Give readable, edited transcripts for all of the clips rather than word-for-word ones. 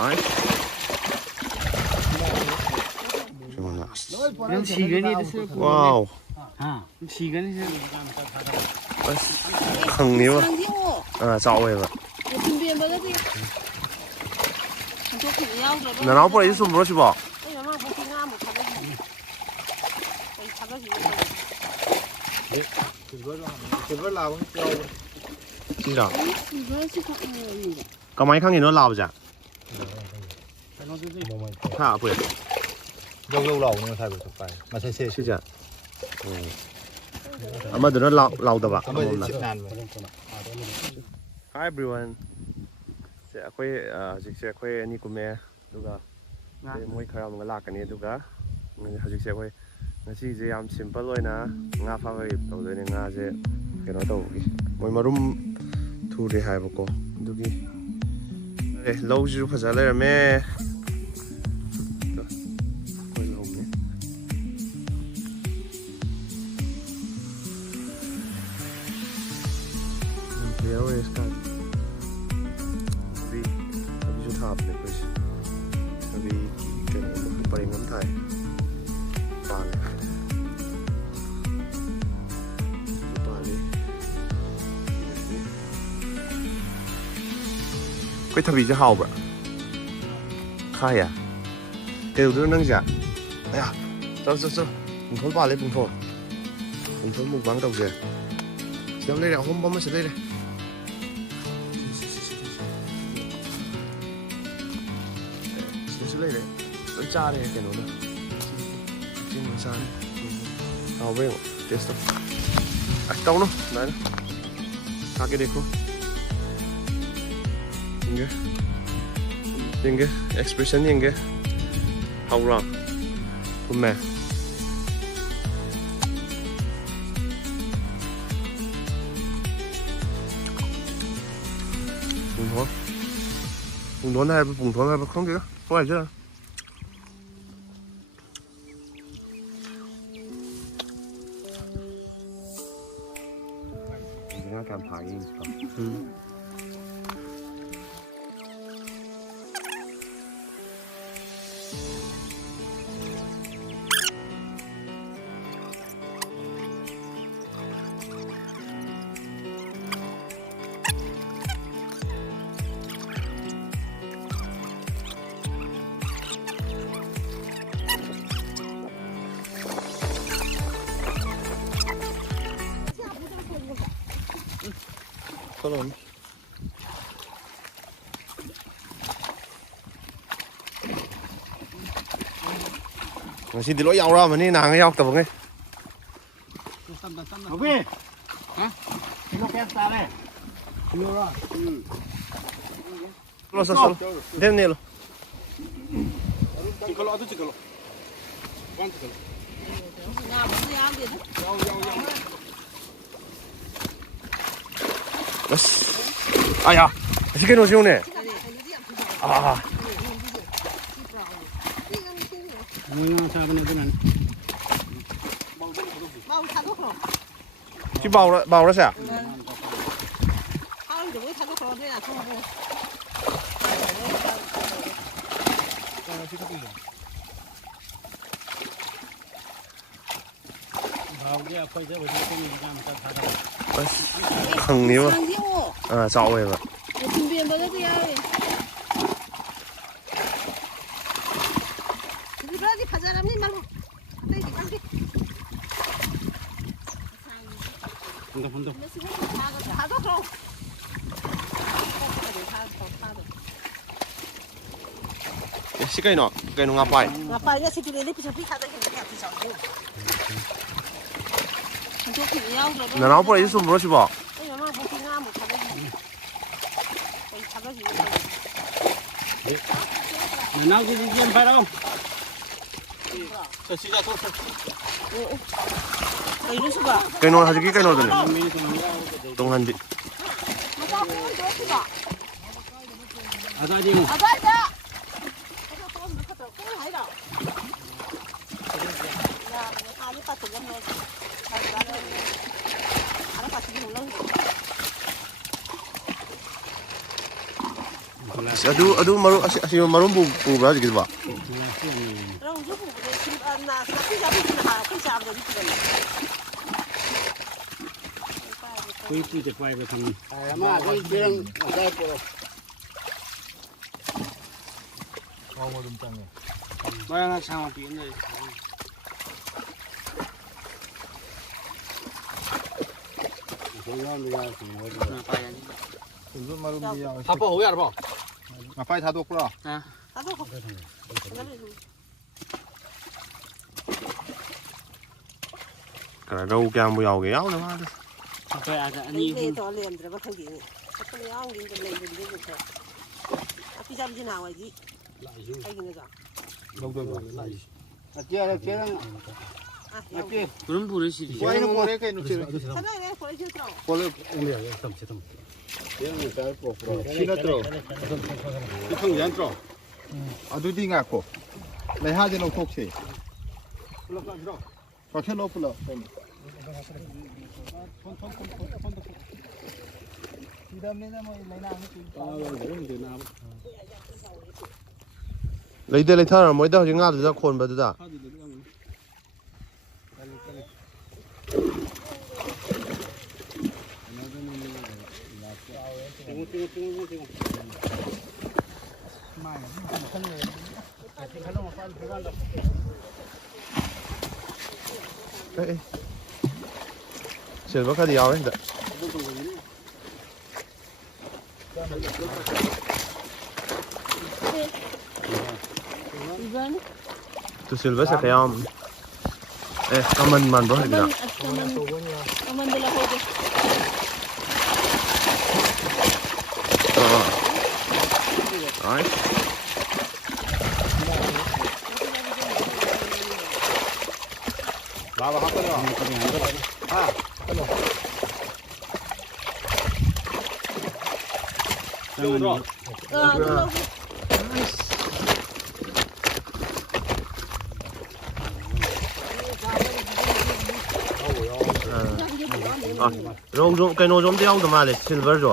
Nice. Wow. Khangniwa. Chaweba. Nanau por aí sumro sibo. 진짜. Kamai khang nó lao ra. Thả bưởi. Lâu lâu nó thay bưởi thuộc bài. Mà xe. 진짜. 아마 너는 라우다 봐. Hi everyone. 제 아코이 아직세 아코이 아니 구매 누가 모이 khara mga lakani duga hajikse akoy ngasi je yam simple oina nga fabai tawdene nga je keno tawgi moi marum thuri haibako dugi lau ju phaja leirame koi lomne player is kan vi ju thap le koi vi keno paring ngam thai cái thằng gì chứ hào bả khai à kêu đứa nâng giả đây à sao bùng thốn ba lấy bùng thốn một vắng đầu rìa xem đây là hôm bom nó sẽ đây đây sẽ đây đấy nó cha đây cái nó nữa trên mình sao hào với test à tao nó đấy sao cái đây không Yenge expression yenge haura pumme bùng thốn hay không kìa không phải chứ nó cảm thấy Tolong. Masih di lo yau ra mà ni nàng yau tập ngay. Ok. Hả? Nó kém ta đây. Nhiều rồi. Lo sao? Đem nè lo. Chỉ có lo. Quan chỉ có lo. 아, 야, 이게 너 지우네. 아. Chứ bào ra sao? khangniwa. Chaweba. Si cây nó ngap pai. Ngap pai ya si tu ni pisau pisau dah kita pisau. Nó nấu por aí sumro si ba. Nào cái gì phải không? Sao xí ra thôi. Cây nó haji cây nó rồi này. Tung handi. Ada đi không? ꯑꯗꯨ ꯃꯔꯨꯞ ꯑꯁꯤ ꯃꯔꯨꯝ ꯄꯨꯕ꯭ꯔꯥ ꯍꯧꯖꯤꯛꯀꯤꯗꯨꯕꯣ ꯔꯧꯁꯨ ꯄꯨꯕꯅꯦ ꯅꯥꯄꯤ ꯆꯥꯕꯤꯁꯤꯅ ꯑꯩꯈꯣꯏ ꯆꯥꯕꯗꯗꯤ ꯄꯨꯒꯜꯂꯦ Kui kui te pai ba thang. Ma kai tirang sai po. Mau dum tang ne. Ma na sang pi ne. Na pai ani. Kun marum dia. Ha po ho ya po. Ma pai tha dok pro. Ha. ꯑꯗꯣ ꯈꯔ ꯔꯧ ꯀꯌꯥꯝꯕꯨ ꯌꯥꯎꯒꯦ ꯌꯥꯎꯅ ꯃꯥꯜꯂꯦ Kai aga ani ꯂꯩ ꯇꯧꯔ ꯂꯩꯔꯝꯗ꯭ꯔꯕ ꯈꯪꯗꯦꯅꯦ ꯑꯩꯈꯣꯏ ꯌꯥꯎꯒꯤꯗ ꯂꯩꯕꯗꯤ ꯈꯔ ꯅꯥꯄꯤ ꯆꯥꯕꯤꯁꯤ ꯅꯍꯥꯟꯋꯥꯏꯗꯤ ꯑꯩꯒꯤꯅꯦꯀꯣ Dok dok. Atia tirang. Atia. Kurum pure si. Wai no pore kai no chira. ꯁꯅꯥꯏꯅꯦ ꯄꯣꯂꯤꯁ ꯅꯠꯇ꯭ꯔꯣ Pole Tirang sai po pro. sina tro. Thong yan tro. Adu di nga ko. Lai ha je no thok se. Ko the lo pula. ꯂꯩꯇꯦ ꯂꯩꯊꯔꯝꯃꯣꯏꯗ ꯍꯧꯖꯤꯛ ꯉꯥꯗꯨꯗ ꯈꯣꯟꯕꯗꯨꯗ silver ꯈꯔꯗꯤ ꯌꯥꯎꯋꯦ ꯁꯤꯗ two ꯁꯤꯜꯚꯔꯁꯦ ꯀꯌꯥꯝ ꯀꯃꯟ ꯃꯥꯟꯕ꯭ꯔꯣ ꯍꯧꯖꯤꯛꯀꯤꯗ command ꯂꯧꯍꯧꯒꯦ Baba ha ko. Ha. ꯑꯗꯨꯝ ꯂꯧꯒꯦ ꯔꯧꯁꯨ ꯀꯩꯅꯣꯁꯨ ꯑꯝꯇ ꯌꯥꯎꯗ ꯃꯥꯜꯂꯦ ꯁꯤꯜꯚꯔꯁꯨ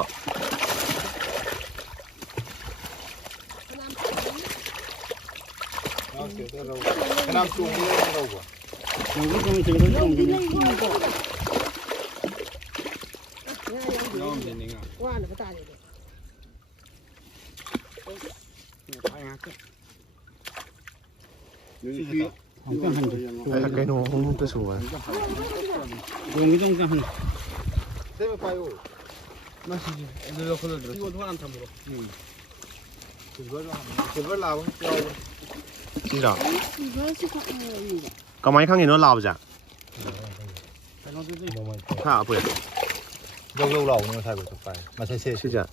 Kanam chung le ro bo. ꯋꯥꯅꯕ ꯇꯥꯔꯦꯅꯦ ꯀꯩꯅꯣ ꯑꯃꯨꯛꯇ ꯁꯨꯋꯦ Debe pai o. Silver la bon. ꯁꯤꯔꯥ ꯀꯃꯥꯏꯅ ꯈꯪꯉꯤꯅꯣ ꯂꯥꯕꯁꯦ ꯈꯥ ꯑꯩꯈꯣꯏ Dog dog lao no sai bo pai. Ma sai se. ꯁꯤꯁꯦ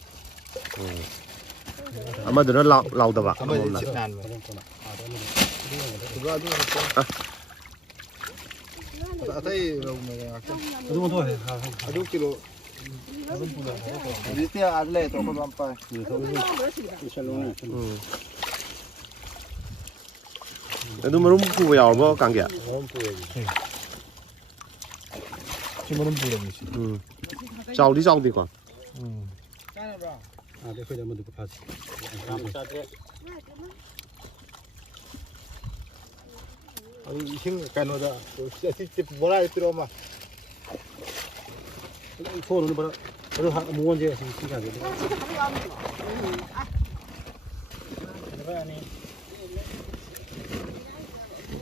ꯑꯃꯗꯨꯅ ꯂꯥꯎꯗꯕ Ama ꯑꯃꯃꯝꯅ chit nan. Silver adu. Atai ro me ga. Adu kilo. Dite adle to ko bam pai. ꯑꯗꯨ ꯃꯔꯨꯝ ꯄꯨꯕ ꯌꯥꯎꯔꯕꯣ ꯀꯥꯡꯒꯦ Chimarum pura mi. ꯆꯥꯎꯗꯤ ꯆꯥꯎꯗꯦꯀꯣ Adu ising kano da. Si bola itro ma.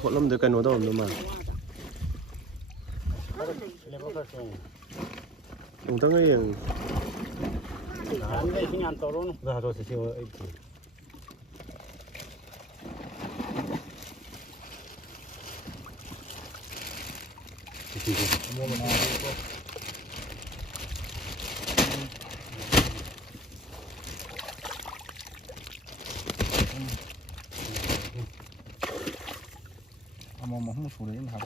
ꯍꯣꯠꯂꯝꯗ ꯀꯩꯅꯣ ꯇꯧꯔꯝꯗꯧ ꯃꯥꯜꯂꯦ ꯑꯃꯨꯛꯇꯪꯒ ꯌꯦꯡꯉꯨ Ama mahum sure ha.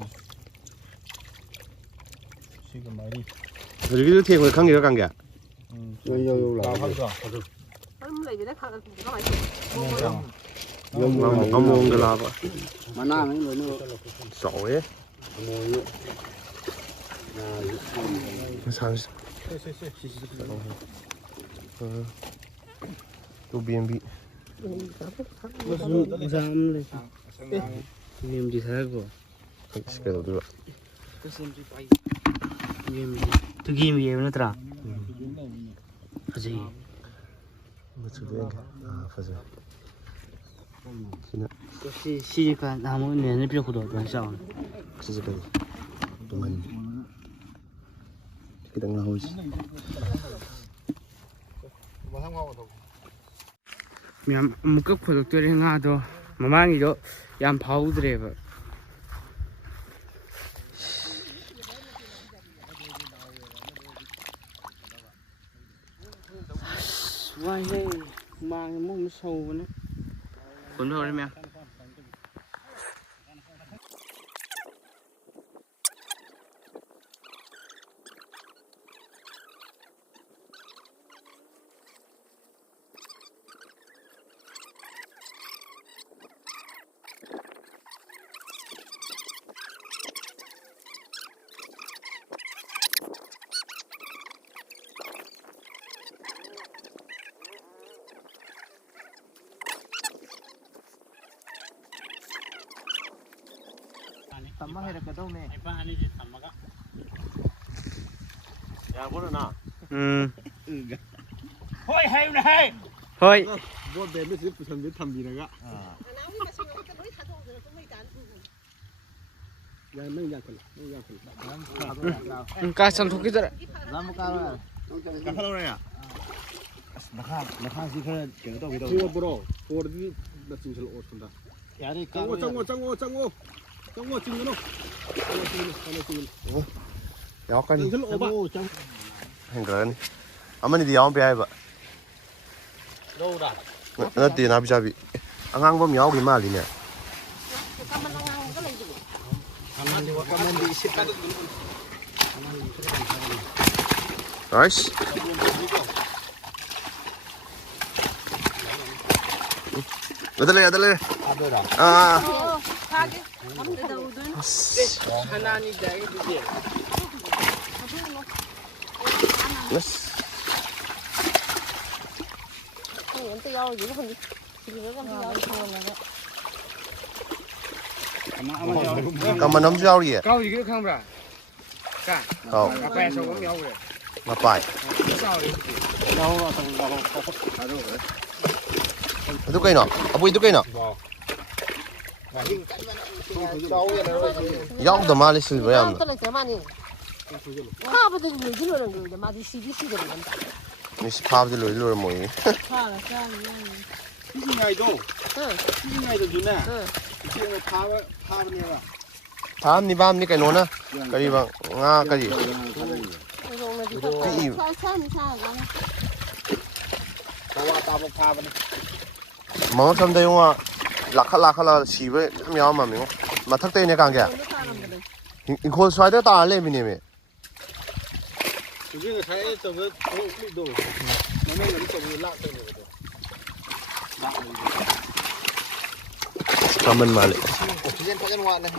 Siga mari. ꯍꯧꯖꯤꯛꯀꯤꯗꯨ ꯊꯦꯡꯕꯗ ꯈꯪꯉꯤꯔꯣ ꯀꯥꯡꯒꯦ ꯑꯗꯨꯝ ꯂꯩꯕꯗ ꯀꯃꯥꯏꯅ ꯑꯃꯣꯝꯒ ꯂꯥꯕ Mana ngai lo no. ꯆꯥꯎꯋꯦ 또 BNB. 무슨 무슨 BMG 살고. 그래도 BMG 너더라. 하지. 맞추게. 아, 맞아. 지나. 시집가 나무 내는 필요 없어. 괜찮아. 진짜 그래. 동안. kita ngahus. ꯌꯥꯝ ꯑꯃꯨꯛꯀ ꯈꯣꯠꯂꯛꯇꯣꯔꯦ ꯉꯥꯗꯣ ꯃꯃꯥꯡꯒꯤꯗꯣ ꯌꯥꯝ ꯐꯥꯎꯗ꯭ꯔꯦꯕ ꯋꯥꯏꯍꯦ ꯃꯥꯡ ꯑꯃꯨꯛ ꯁꯧꯕꯅꯦ ꯈꯣꯟꯊꯧꯔꯦ ꯃꯌꯥꯝ Tama 해라까도네. 이봐 아니지 담마가 야, 뭐나? 호이 해요네 해 호이 뭐 뱀이 부산비 탐비라가. 야, 너 약간. 까참 토끼들아 나무가라. 가파노래야. 나카시 그래 걔도 비도. 지워 브로. 보르디 나 진짜 오른다. 야리 짱오 짱오 찡노. 약간 진짜 오바. 행그라니. 아마니 디야온 베아이바. đâu 나티 나비자비. 안강 범 야오기 말이네. 나이스. Adale. Ah. 하나니 자기 두개 Yes. Kamu nam jauh ya? cao gì cái không ra cả Kau, cà phê sao cũng nhau rồi ngapain? sao đi Itu kaino? Apa itu kaino? Yang dah malis silver yang. Ni sepap je lulu mo ini. Tham ni bam ni kaino na? Kari bang, kari. Mau sampai yung lakha siwe miao ma mi. Mathak te ne kang kya? In khol swai de ta le mi ne me. 그게 가에 저거 우리도 너네가 저거 라고 Kaman mali. 오피젠 타전 와네.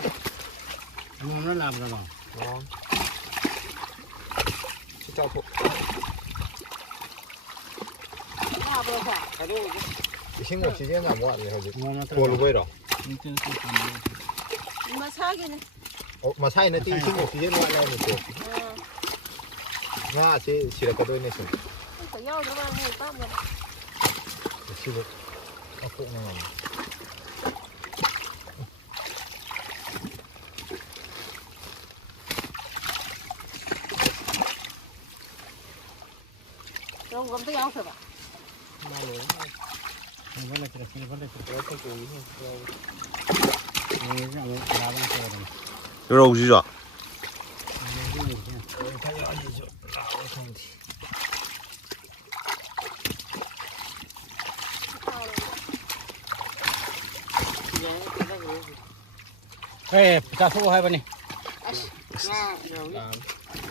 nó làm rồi mà 진짜 뭐. 이 친구 지제냐 뭐 아니 하지. 돌로 보이러. 마사기네. 마사이네 이 친구 지제냐 와네 또. 나 제 싫어도 있네 좀. 싫어. 아고 나. Rồi gom tới áo phải bà. Rau gì rồi? ê cà phê hay bên này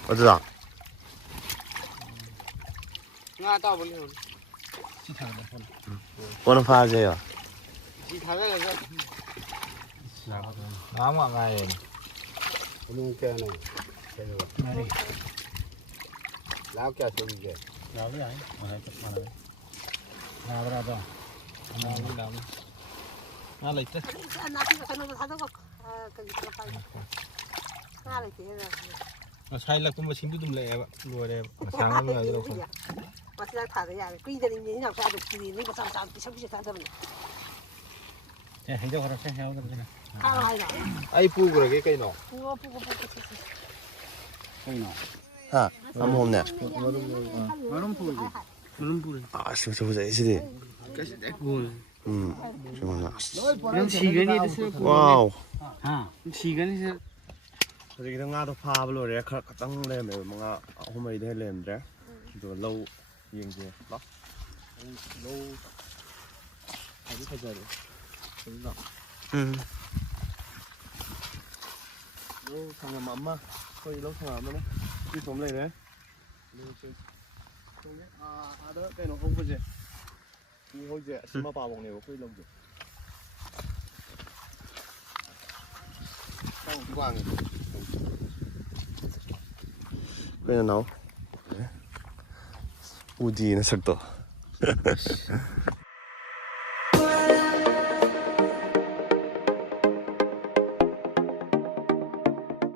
어디다? nga tao bên này 뭐는 파세요? chỉ thằng cái này 나무 안 가요. 너무 깨네. này 나올게 하세요 이제. nào đấy mà hay chụp mà này ꯌꯥꯕ꯭ꯔꯥꯗꯣ ꯉꯥ ꯂꯩꯇ꯭ꯔꯦ ꯀꯩꯅꯣꯗ ꯊꯥꯗꯣꯛꯑꯣ ꯀꯩ ꯄꯥꯏ ꯉꯥ ꯂꯩꯇꯦ ꯉꯁꯥꯏ ꯂꯛꯄꯁꯤꯡꯗꯨ ꯑꯗꯨꯝ ꯂꯩꯑꯦꯕ ꯂꯣꯏꯔꯦꯕ ꯉꯁꯥꯡ ꯑꯃ ꯌꯥꯎꯔ ꯃꯆꯤꯟꯖꯥꯛ ꯊꯥꯗ ꯌꯥꯔꯦ ꯀꯨꯏꯗꯅꯤ ꯃꯤꯅꯤ ꯅꯥꯎꯆꯥ ꯑꯗꯨꯝ ꯀꯤꯔꯤ ꯅꯣꯏ ꯃꯆꯥ ꯃꯆꯥ ꯄꯤꯁꯛ ꯄꯤꯁꯛ ꯊꯥꯗꯕꯅꯦ ꯍꯩꯗꯣꯛꯈ꯭ꯔꯁꯦ ꯌꯥꯎꯗꯕꯅꯤꯅ ꯊꯥꯔꯣ ꯍꯥꯏꯔꯣ ꯑꯩ ꯄꯨꯈ꯭ꯔꯒꯦ ꯀꯩꯅꯣ pugo ꯀꯩꯅꯣ ꯍꯥ ꯑꯃꯣꯝꯅꯦ ꯃꯔꯨꯝ ꯄꯨꯔꯗꯤ ꯑꯁ ꯃꯆꯨ ꯐꯖꯩ ꯁꯤꯗꯤ ꯅꯪ ꯁꯤꯒꯅꯤ ꯑꯗꯨꯁꯨ ꯋꯥꯎ ꯍꯥ ꯁꯤꯒꯅꯤ ꯍꯧꯖꯤꯛꯀꯤꯗ ꯉꯥꯗꯣ ꯐꯥꯕ ꯂꯣꯏꯔꯦ ꯈꯇꯪ ꯂꯩꯔꯝꯃꯦꯕ ꯃꯉꯥ 3-4ꯗꯩ ꯍꯦꯟꯅ ꯂꯩꯔꯝꯗ꯭ꯔꯦ ꯑꯗꯨꯒ ꯂꯧ ꯌꯦꯡꯁꯦ ꯂꯧ ꯐꯖꯔꯦ ꯂꯧ ꯁꯪꯉꯝ ꯑꯃ ꯑꯩꯈꯣꯏ ꯂꯧ ꯁꯪꯉꯝ ꯑꯃꯅꯦ ꯁꯤ ꯁꯣꯝ ꯂꯩꯔꯦ ꯑꯥꯗ ꯀꯩꯅꯣ ꯍꯧꯕꯁꯦ ꯁꯤ ꯍꯧꯁꯦ ꯑꯁꯤ ꯃꯄꯥꯐꯧꯅꯦꯕ ꯑꯩꯈꯣꯏ ꯂꯧꯁꯦ ꯋꯥꯡꯉꯦ ꯑꯩꯈꯣꯏ ꯅꯅꯥꯎ ꯎꯗꯤꯅ ꯁꯛꯇꯣ